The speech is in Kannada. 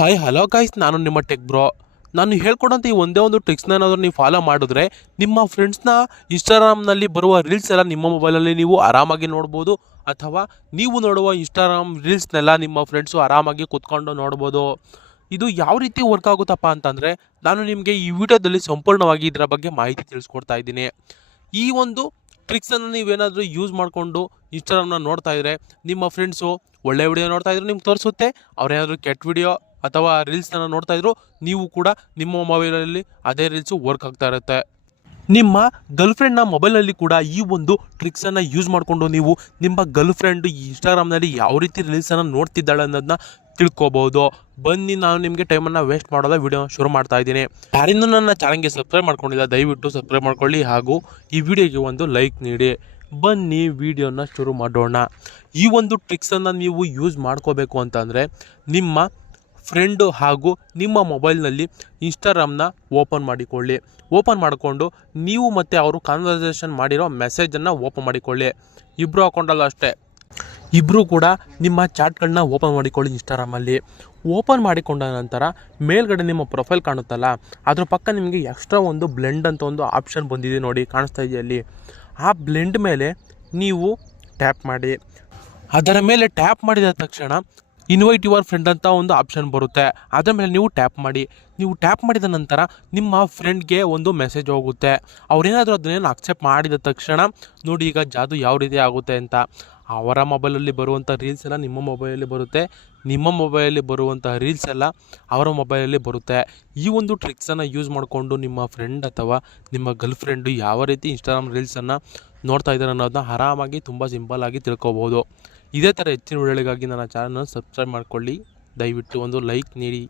ಹಾಯ್ ಹಲೋ ಗೈಸ್ ನಾನು ನಿಮ್ಮ ಟೆಕ್ ಬ್ರೋ ನಾನು ಹೇಳ್ಕೊಡೋಂಥ ಈ ಒಂದೇ ಒಂದು ಟ್ರಿಕ್ಸ್ನ ಏನಾದರೂ ನೀವು ಫಾಲೋ ಮಾಡಿದ್ರೆ ನಿಮ್ಮ ಫ್ರೆಂಡ್ಸ್ನ ಇನ್ಸ್ಟಾಗ್ರಾಮ್ನಲ್ಲಿ ಬರುವ ರೀಲ್ಸ್ ಎಲ್ಲ ನಿಮ್ಮ ಮೊಬೈಲಲ್ಲಿ ನೀವು ಆರಾಮಾಗಿ ನೋಡ್ಬೋದು. ಅಥವಾ ನೀವು ನೋಡುವ ಇನ್ಸ್ಟಾಗ್ರಾಮ್ ರೀಲ್ಸ್ನೆಲ್ಲ ನಿಮ್ಮ ಫ್ರೆಂಡ್ಸು ಆರಾಮಾಗಿ ಕೂತ್ಕೊಂಡು ನೋಡ್ಬೋದು. ಇದು ಯಾವ ರೀತಿ ವರ್ಕ್ ಆಗುತ್ತಪ್ಪ ಅಂತಂದರೆ ನಾನು ನಿಮಗೆ ಈ ವಿಡಿಯೋದಲ್ಲಿ ಸಂಪೂರ್ಣವಾಗಿ ಇದರ ಬಗ್ಗೆ ಮಾಹಿತಿ ತಿಳಿಸ್ಕೊಡ್ತಾ ಇದ್ದೀನಿ. ಈ ಒಂದು ಟ್ರಿಕ್ಸನ್ನು ನೀವೇನಾದರೂ ಯೂಸ್ ಮಾಡಿಕೊಂಡು ಇನ್ಸ್ಟಾಗ್ರಾಮ್ನ ನೋಡ್ತಾ ಇದ್ರೆ ನಿಮ್ಮ ಫ್ರೆಂಡ್ಸು ಒಳ್ಳೆ ವಿಡಿಯೋ ನೋಡ್ತಾ ಇದ್ರೆ ನಿಮ್ಗೆ ತೋರಿಸುತ್ತೆ. ಅವ್ರೇನಾದರೂ ಕೆಟ್ಟ ವಿಡಿಯೋ ಅಥವಾ ರೀಲ್ಸ್ನ ನೋಡ್ತಾ ಇದ್ರು ನೀವು ಕೂಡ ನಿಮ್ಮ ಮೊಬೈಲಲ್ಲಿ ಅದೇ ರೀಲ್ಸು ವರ್ಕ್ ಆಗ್ತಾ ಇರುತ್ತೆ. ನಿಮ್ಮ ಗರ್ಲ್ಫ್ರೆಂಡ್ನ ಮೊಬೈಲಲ್ಲಿ ಕೂಡ ಈ ಒಂದು ಟ್ರಿಕ್ಸನ್ನು ಯೂಸ್ ಮಾಡಿಕೊಂಡು ನೀವು ನಿಮ್ಮ ಗರ್ಲ್ಫ್ರೆಂಡ್ ಇನ್ಸ್ಟಾಗ್ರಾಮ್ನಲ್ಲಿ ಯಾವ ರೀತಿ ರೀಲ್ಸನ್ನು ನೋಡ್ತಿದ್ದಾಳೆ ಅನ್ನೋದನ್ನ ತಿಳ್ಕೊಬೋದು. ಬನ್ನಿ, ನಾನು ನಿಮಗೆ ಟೈಮನ್ನು ವೇಸ್ಟ್ ಮಾಡೋದ ವಿಡಿಯೋ ಶುರು ಮಾಡ್ತಾ ಇದ್ದೀನಿ. ಯಾರಿಂದ ನನ್ನ ಚಾನಲ್ಗೆ ಸಬ್ಸ್ಕ್ರೈಬ್ ಮಾಡ್ಕೊಂಡಿಲ್ಲ, ದಯವಿಟ್ಟು ಸಬ್ಸ್ಕ್ರೈಬ್ ಮಾಡ್ಕೊಳ್ಳಿ ಹಾಗೂ ಈ ವಿಡಿಯೋಗೆ ಒಂದು ಲೈಕ್ ನೀಡಿ. ಬನ್ನಿ, ವಿಡಿಯೋನ ಶುರು ಮಾಡೋಣ. ಈ ಒಂದು ಟ್ರಿಕ್ಸನ್ನು ನೀವು ಯೂಸ್ ಮಾಡ್ಕೋಬೇಕು ಅಂತಂದರೆ ನಿಮ್ಮ ಫ್ರೆಂಡು ಹಾಗೂ ನಿಮ್ಮ ಮೊಬೈಲ್ನಲ್ಲಿ ಇನ್ಸ್ಟಾಗ್ರಾಮ್ನ ಓಪನ್ ಮಾಡಿಕೊಳ್ಳಿ. ಓಪನ್ ಮಾಡಿಕೊಂಡು ನೀವು ಮತ್ತು ಅವರು ಕಾನ್ವರ್ಸೇಷನ್ ಮಾಡಿರೋ ಮೆಸೇಜನ್ನು ಓಪನ್ ಮಾಡಿಕೊಳ್ಳಿ. ಇಬ್ಬರು ಅಕೌಂಟಲ್ಲೂ ಅಷ್ಟೇ. ಇಬ್ಬರು ಕೂಡ ನಿಮ್ಮ ಚಾಟ್ಗಳನ್ನ ಓಪನ್ ಮಾಡಿಕೊಳ್ಳಿ ಇನ್ಸ್ಟಾಗ್ರಾಮಲ್ಲಿ. ಓಪನ್ ಮಾಡಿಕೊಂಡ ನಂತರ ಮೇಲ್ಗಡೆ ನಿಮ್ಮ ಪ್ರೊಫೈಲ್ ಕಾಣುತ್ತಲ್ಲ, ಅದ್ರ ಪಕ್ಕ ನಿಮಗೆ ಎಕ್ಸ್ಟ್ರಾ ಒಂದು ಬ್ಲೆಂಡ್ ಅಂತ ಒಂದು ಆಪ್ಷನ್ ಬಂದಿದೆ ನೋಡಿ ಕಾಣಿಸ್ತಾ ಇದೆಯಲ್ಲಿ ಆ ಬ್ಲೆಂಡ್ ಮೇಲೆ ನೀವು ಟ್ಯಾಪ್ ಮಾಡಿ. ಅದರ ಮೇಲೆ ಟ್ಯಾಪ್ ಮಾಡಿದ ತಕ್ಷಣ ಇನ್ವೈಟ್ ಯುವರ್ ಫ್ರೆಂಡ್ ಅಂತ ಒಂದು ಆಪ್ಷನ್ ಬರುತ್ತೆ. ಅದರ ಮೇಲೆ ನೀವು ಟ್ಯಾಪ್ ಮಾಡಿ. ನೀವು ಟ್ಯಾಪ್ ಮಾಡಿದ ನಂತರ ನಿಮ್ಮ ಫ್ರೆಂಡ್ಗೆ ಒಂದು ಮೆಸೇಜ್ ಹೋಗುತ್ತೆ. ಅವರೇನಾದರೂ ಅದನ್ನೇನು ಅಕ್ಸೆಪ್ಟ್ ಮಾಡಿದ ತಕ್ಷಣ, ನೋಡಿ ಈಗ ಜಾದು ಯಾವ ರೀತಿ ಆಗುತ್ತೆ ಅಂತ. ಅವರ ಮೊಬೈಲಲ್ಲಿ ಬರುವಂಥ ರೀಲ್ಸ್ ಎಲ್ಲ ನಿಮ್ಮ ಮೊಬೈಲಲ್ಲಿ ಬರುತ್ತೆ. ನಿಮ್ಮ ಮೊಬೈಲಲ್ಲಿ ಬರುವಂಥ ರೀಲ್ಸ್ ಎಲ್ಲ ಅವರ ಮೊಬೈಲಲ್ಲಿ ಬರುತ್ತೆ. ಈ ಒಂದು ಟ್ರಿಕ್ಸನ್ನು ಯೂಸ್ ಮಾಡಿಕೊಂಡು ನಿಮ್ಮ ಫ್ರೆಂಡ್ ಅಥವಾ ನಿಮ್ಮ ಗರ್ಲ್ ಫ್ರೆಂಡು ಯಾವ ರೀತಿ ಇನ್ಸ್ಟಾಗ್ರಾಮ್ ರೀಲ್ಸನ್ನು ನೋಡ್ತಾ ಇದ್ದಾರೆ ಅನ್ನೋದನ್ನ ಆರಾಮಾಗಿ ತುಂಬ ಆಗಿ ತಿಳ್ಕೊಬೋದು. ಇದೇ ಥರ ಹೆಚ್ಚಿನ ವಿಡಿಯೋಗಳಿಗಾಗಿ ನನ್ನ ಚಾನಲ್ನ ಸಬ್ಸ್ಕ್ರೈಬ್ ಮಾಡ್ಕೊಳ್ಳಿ. ದಯವಿಟ್ಟು ಒಂದು ಲೈಕ್ ನೀಡಿ.